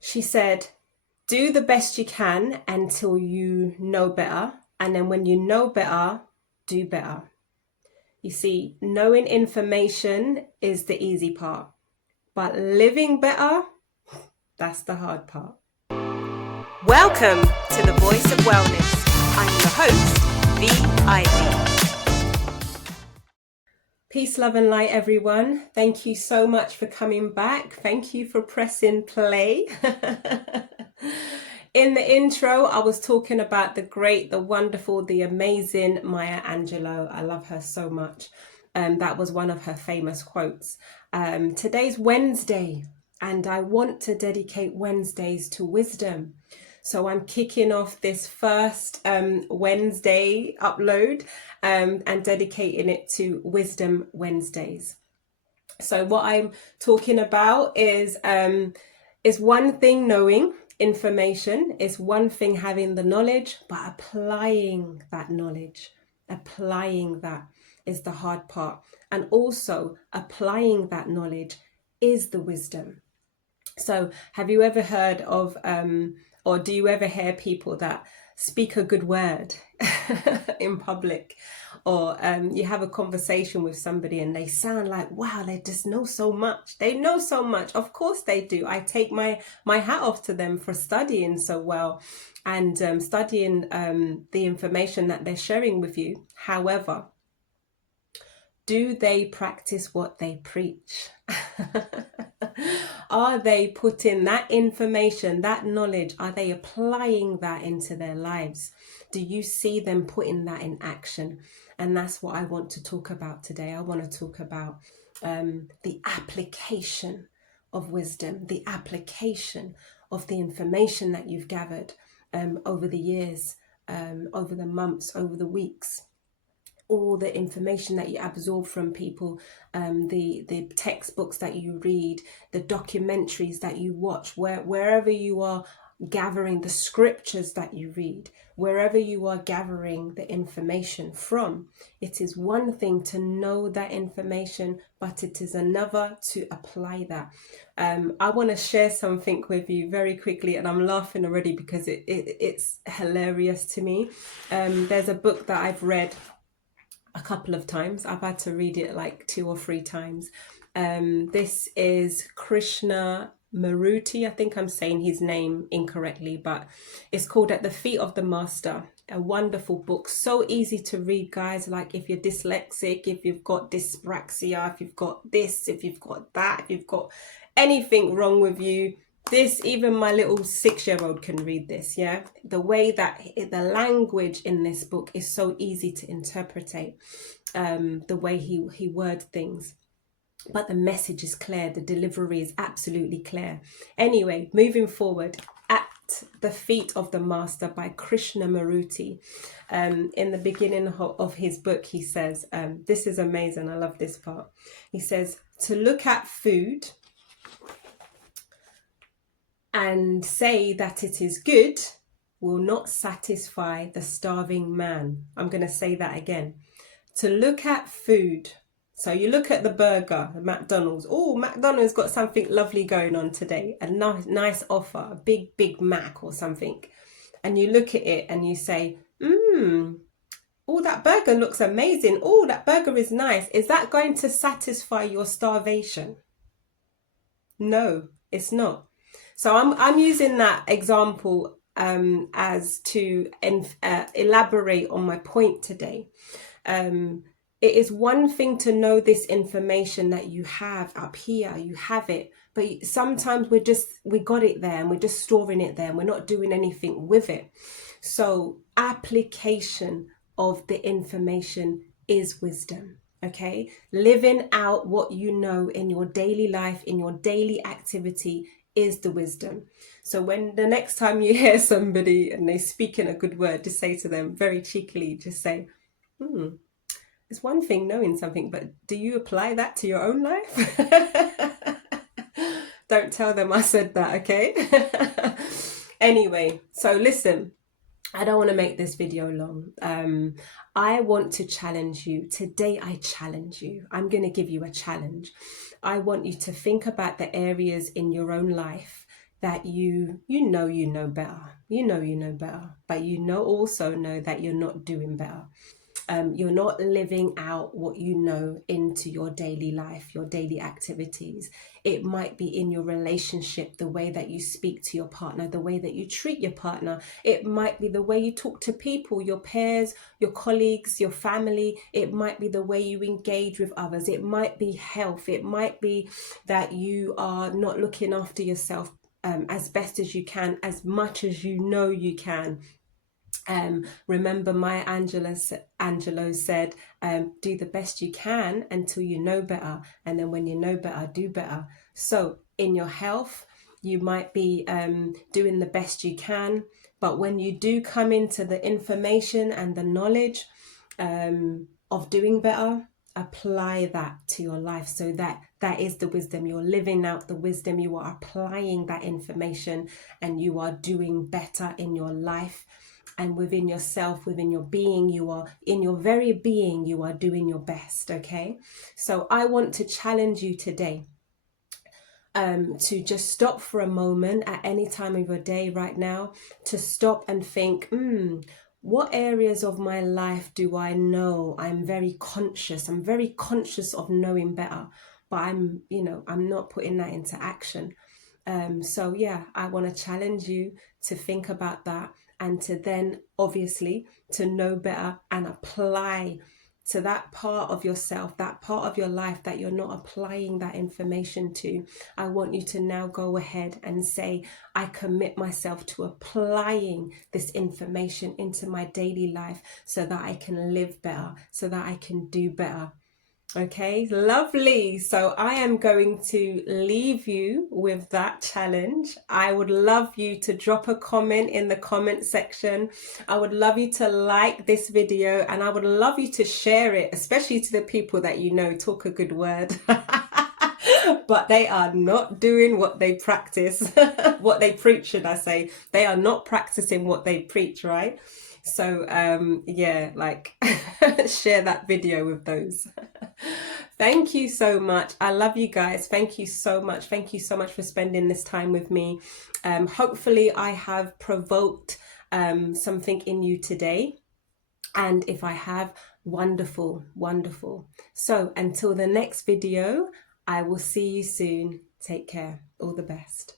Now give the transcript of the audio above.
She said, do the best you can until you know better. And then when you know better, do better. You see, knowing information is the easy part, but living better, that's the hard part. Welcome to the Voice of Wellness. I'm your host, Vee-Ivy. Peace, love and light, everyone. Thank you so much for coming back. Thank you for pressing play. In the intro, I was talking about the great, the wonderful, the amazing Maya Angelou. I love her so much. That was one of her famous quotes. Today's Wednesday, and I want to dedicate Wednesdays to wisdom. So I'm kicking off this first Wednesday upload and dedicating it to Wisdom Wednesdays. So what I'm talking about is one thing knowing information, is one thing having the knowledge, but applying that knowledge, applying that is the hard part. And also applying that knowledge is the wisdom. So have you ever heard of or do you ever hear people that speak a good word in public, or you have a conversation with somebody and they sound like, wow, they just know so much. They know so much. Of course they do. I take my hat off to them for studying so well and studying the information that they're sharing with you. However, do they practice what they preach? Are they putting that information, that knowledge, are they applying that into their lives? Do you see them putting that in action? And that's what I want to talk about today. I want to talk about the application of wisdom, the application of the information that you've gathered over the years, over the months, over the weeks. All the information that you absorb from people, the textbooks that you read, the documentaries that you watch, wherever you are gathering the scriptures that you read, wherever you are gathering the information from, it is one thing to know that information, but it is another to apply that. I want to share something with you very quickly, and I'm laughing already because it's hilarious to me. There's a book that I've read a couple of times. I've had to read it like 2 or 3 times. This is Krishna Maruti. I think I'm saying his name incorrectly, but it's called At the Feet of the Master. A wonderful book, so easy to read, guys. Like if you're dyslexic, if you've got dyspraxia, if you've got this, if you've got that, if you've got anything wrong with you, this, even my little 6-year-old can read this. Yeah, the way that the language in this book is so easy to interpret, the way he word things, but the message is clear, the delivery is absolutely clear. Anyway, moving forward, At the Feet of the Master by Krishna Maruti. In the beginning of his book, he says, this is amazing, I love this part. He says, to look at food and say that it is good will not satisfy the starving man. I'm going to say that again. To look at food. So you look at the burger, the McDonald's. Oh, McDonald's got something lovely going on today. A nice offer, a big Mac or something. And you look at it and you say, oh, that burger looks amazing. Oh, that burger is nice. Is that going to satisfy your starvation? No, it's not. So I'm using that example as to elaborate on my point today. It is one thing to know this information that you have up here, you have it, but sometimes we got it there and we're just storing it there and we're not doing anything with it. So application of the information is wisdom. Okay, living out what you know in your daily life, in your daily activity, is the wisdom. So when the next time you hear somebody and they speak in a good word, just say to them very cheekily, just say, it's one thing knowing something, but do you apply that to your own life? Don't tell them I said that, okay? Anyway, so listen, I don't want to make this video long. I want to challenge you. Today I challenge you. I'm going to give you a challenge. I want you to think about the areas in your own life that you know better. You know better, but also know that you're not doing better. You're not living out what you know into your daily life, your daily activities. It might be in your relationship, the way that you speak to your partner, the way that you treat your partner. It might be the way you talk to people, your peers, your colleagues, your family. It might be the way you engage with others. It might be health. It might be that you are not looking after yourself as best as you can, as much as you know you can. Remember Maya Angelou said, do the best you can until you know better. And then when you know better, do better. So in your health, you might be doing the best you can. But when you do come into the information and the knowledge of doing better, apply that to your life, so that is the wisdom. You're living out the wisdom, you are applying that information, and you are doing better in your life and within yourself, within your being. You are, in your very being, you are doing your best. Okay, so I want to challenge you today to just stop for a moment at any time of your day right now, to stop and think, what areas of my life do I know I'm very conscious? I'm very conscious of knowing better, but I'm not putting that into action. So yeah, I want to challenge you to think about that, and to then obviously to know better and apply to that part of yourself, that part of your life that you're not applying that information to. I want you to now go ahead and say, I commit myself to applying this information into my daily life so that I can live better, so that I can do better. Okay, lovely. So I am going to leave you with that challenge. I would love you to drop a comment in the comment section. I would love you to like this video, and I would love you to share it, especially to the people that you know talk a good word. But they are not doing what they practice, what they preach, should I say. They are not practicing what they preach, right? So yeah, like share that video with those. Thank you so much. I love you guys. Thank you so much. Thank you so much for spending this time with me. Hopefully I have provoked something in you today. And if I have, wonderful, wonderful. So until the next video, I will see you soon. Take care. All the best.